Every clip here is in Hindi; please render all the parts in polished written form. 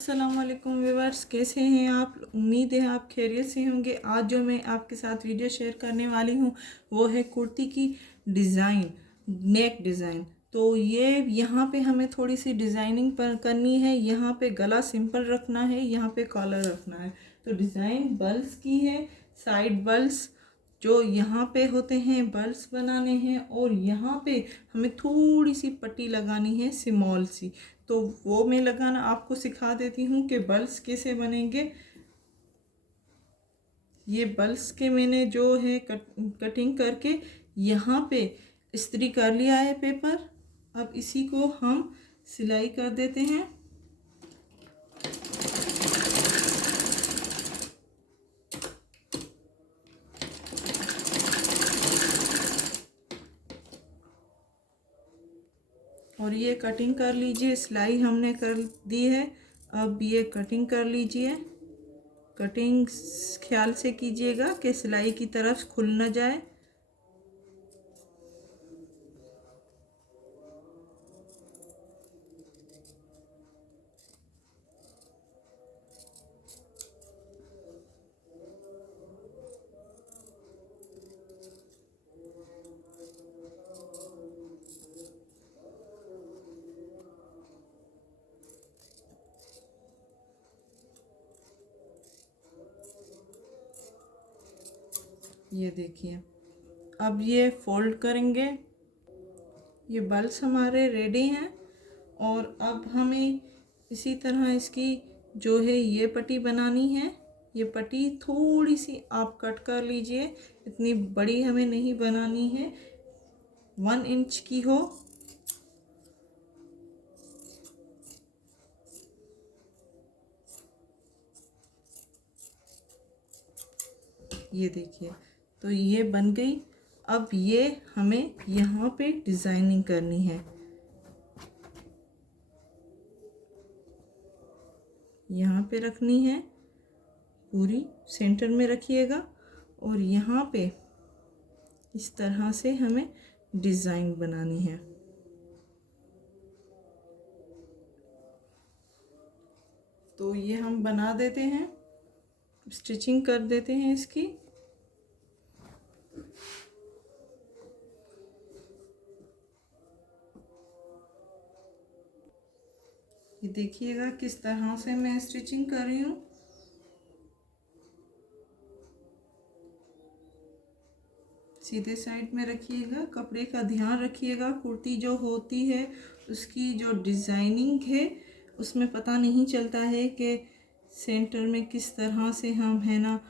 अस्सलामुअलैकुम व्यूअर्स, कैसे हैं आप। उम्मीद है आप खैरियत से होंगे। आज जो मैं आपके साथ वीडियो शेयर करने वाली हूँ वो है कुर्ती की डिज़ाइन, नेक डिज़ाइन। तो ये यहाँ पे हमें थोड़ी सी डिज़ाइनिंग पर करनी है। यहाँ पे गला सिंपल रखना है, यहाँ पे कॉलर रखना है। तो डिज़ाइन बल्स की है, साइड बल्स जो यहाँ पे होते हैं बल्स बनाने हैं, और यहाँ पे हमें थोड़ी सी पट्टी लगानी है स्मॉल सी। तो वो मैं लगाना आपको सिखा देती हूँ कि बल्स कैसे बनेंगे। ये बल्स के मैंने जो है कटिंग करके यहाँ पे इस्त्री कर लिया है पेपर। अब इसी को हम सिलाई कर देते हैं। और ये कटिंग कर लीजिए, सिलाई हमने कर दी है। अब ये कटिंग कर लीजिए। कटिंग ख्याल से कीजिएगा कि सिलाई की तरफ खुल न जाए। ये देखिए, अब ये फोल्ड करेंगे। ये बल्स हमारे रेडी हैं। और अब हमें इसी तरह इसकी जो है ये पट्टी बनानी है। ये पट्टी थोड़ी सी आप कट कर लीजिए, इतनी बड़ी हमें नहीं बनानी है, 1 इंच की हो। ये देखिए, तो ये बन गई। अब ये हमें यहाँ पे डिज़ाइनिंग करनी है। यहाँ पे रखनी है, पूरी सेंटर में रखिएगा। और यहाँ पे इस तरह से हमें डिज़ाइन बनानी है। तो ये हम बना देते हैं, स्टिचिंग कर देते हैं इसकी। ये देखिएगा किस तरह से मैं स्टिचिंग कर रही हूँ। सीधे साइड में रखिएगा, कपड़े का ध्यान रखिएगा। कुर्ती जो होती है उसकी जो डिज़ाइनिंग है उसमें पता नहीं चलता है कि सेंटर में किस तरह से हम है ना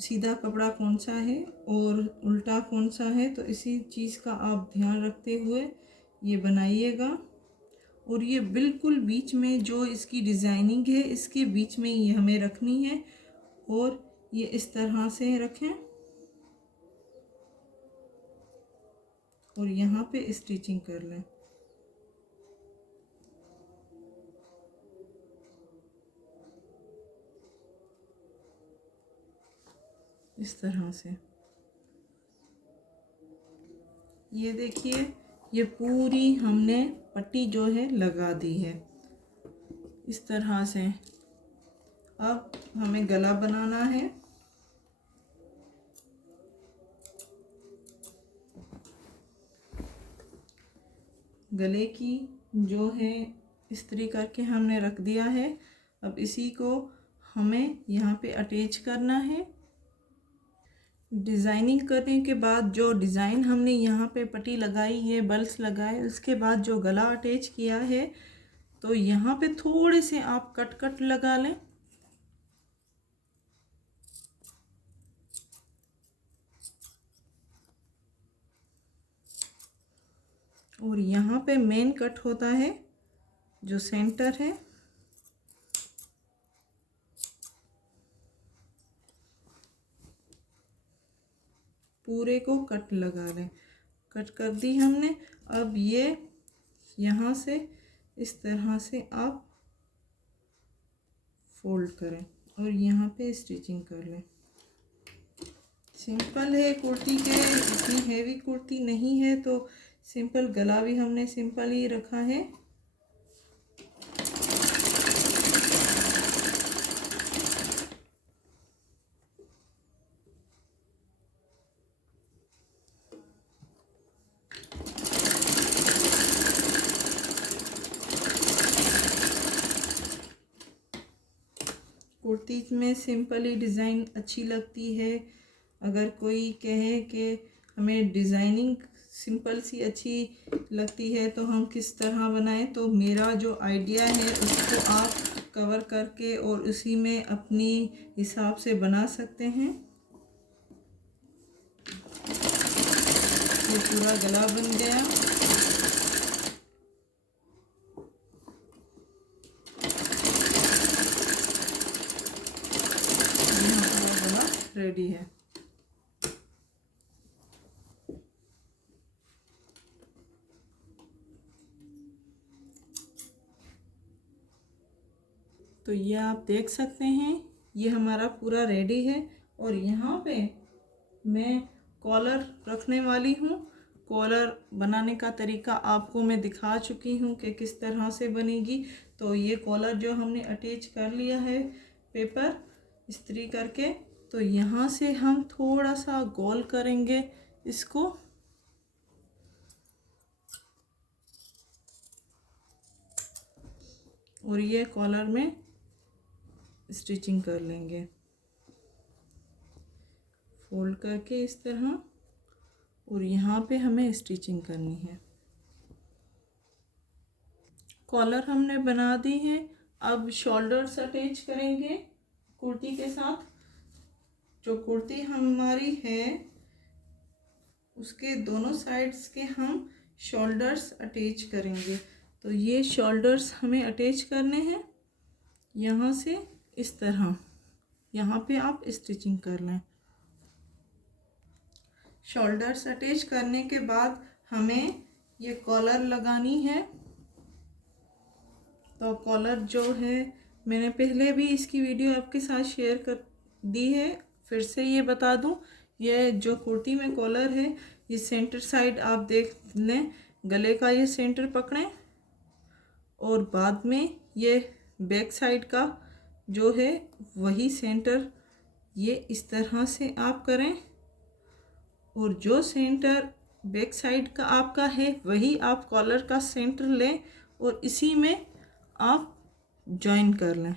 सीधा कपड़ा कौन सा है और उल्टा कौन सा है। तो इसी चीज़ का आप ध्यान रखते हुए ये बनाइएगा। और ये बिल्कुल बीच में जो इसकी डिज़ाइनिंग है इसके बीच में ये हमें रखनी है। और ये इस तरह से रखें और यहाँ पे स्टिचिंग कर लें। इस तरह से ये देखिए, ये पूरी हमने पट्टी जो है लगा दी है इस तरह से। अब हमें गला बनाना है। गले की जो है इस्त्री करके हमने रख दिया है। अब इसी को हमें यहाँ पे अटैच करना है। डिज़ाइनिंग करने के बाद जो डिज़ाइन हमने यहाँ पे पट्टी लगाई, ये बल्स लगाए, उसके बाद जो गला अटैच किया है तो यहाँ पे थोड़े से आप कट लगा लें। और यहाँ पे मेन कट होता है जो सेंटर है। पूरे को कट लगा लें। कट कर दी हमने। अब ये यहाँ से इस तरह से आप फोल्ड करें और यहाँ पे स्टिचिंग कर लें। सिंपल है कुर्ती के, इतनी हैवी कुर्ती नहीं है, तो सिंपल गला भी हमने सिंपल ही रखा है। कुर्ती में सिंपली डिज़ाइन अच्छी लगती है। अगर कोई कहे कि हमें डिज़ाइनिंग सिंपल सी अच्छी लगती है तो हम किस तरह बनाएं, तो मेरा जो आइडिया है उसको आप कवर करके और उसी में अपनी हिसाब से बना सकते हैं। ये पूरा गला बन गया। यहाँ पूरा गला रेडी है। तो ये आप देख सकते हैं, ये हमारा पूरा रेडी है। और यहाँ पे मैं कॉलर रखने वाली हूँ। कॉलर बनाने का तरीका आपको मैं दिखा चुकी हूँ कि किस तरह से बनेगी। तो ये कॉलर जो हमने अटैच कर लिया है पेपर इस्त्री करके, तो यहाँ से हम थोड़ा सा गोल करेंगे इसको, और ये कॉलर में स्टिचिंग कर लेंगे फोल्ड करके इस तरह, और यहाँ पे हमें स्टिचिंग करनी है। कॉलर हमने बना दी है। अब शोल्डर्स अटैच करेंगे कुर्ती के साथ। जो कुर्ती हमारी है उसके दोनों साइड्स के हम शोल्डर्स अटैच करेंगे। तो ये शोल्डर्स हमें अटैच करने हैं यहाँ से इस तरह। यहाँ पे आप स्टिचिंग कर लें। शोल्डर्स अटैच करने के बाद हमें ये कॉलर लगानी है। तो कॉलर जो है मैंने पहले भी इसकी वीडियो आपके साथ शेयर कर दी है, फिर से ये बता दूं। ये जो कुर्ती में कॉलर है, ये सेंटर साइड आप देख लें, गले का ये सेंटर पकड़ें, और बाद में ये बैक साइड का जो है वही सेंटर ये इस तरह से आप करें, और जो सेंटर बैक साइड का आपका है वही आप कॉलर का सेंटर लें और इसी में आप जॉइन कर लें।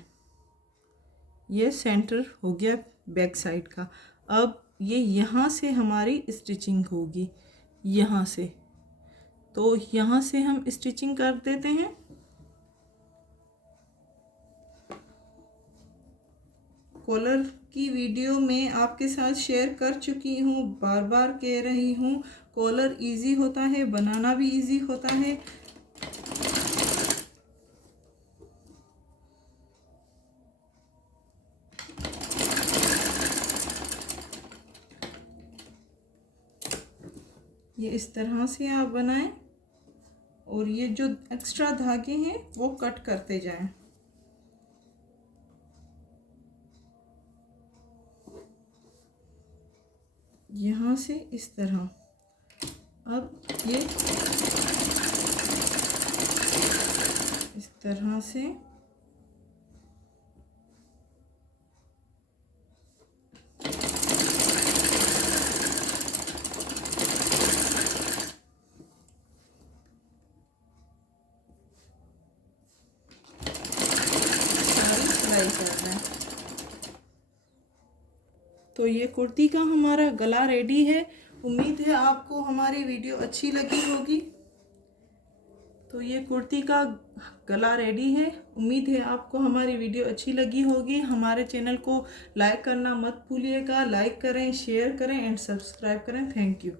ये सेंटर हो गया बैक साइड का। अब ये यहाँ से हमारी स्टिचिंग होगी, यहाँ से। तो यहाँ से हम स्टिचिंग कर देते हैं। कॉलर की वीडियो मैं आपके साथ शेयर कर चुकी हूँ, बार बार कह रही हूँ। कॉलर इजी होता है, बनाना भी इजी होता है। ये इस तरह से आप बनाएं, और ये जो एक्स्ट्रा धागे हैं वो कट करते जाएं। यहाँ से इस तरह। अब ये इस तरह से सिलाई करना है। तो ये कुर्ती का हमारा गला रेडी है। उम्मीद है आपको हमारी वीडियो अच्छी लगी होगी। तो ये कुर्ती का गला रेडी है। उम्मीद है आपको हमारी वीडियो अच्छी लगी होगी। हमारे चैनल को लाइक करना मत भूलिएगा। लाइक करें, शेयर करें एंड सब्सक्राइब करें। Thank you.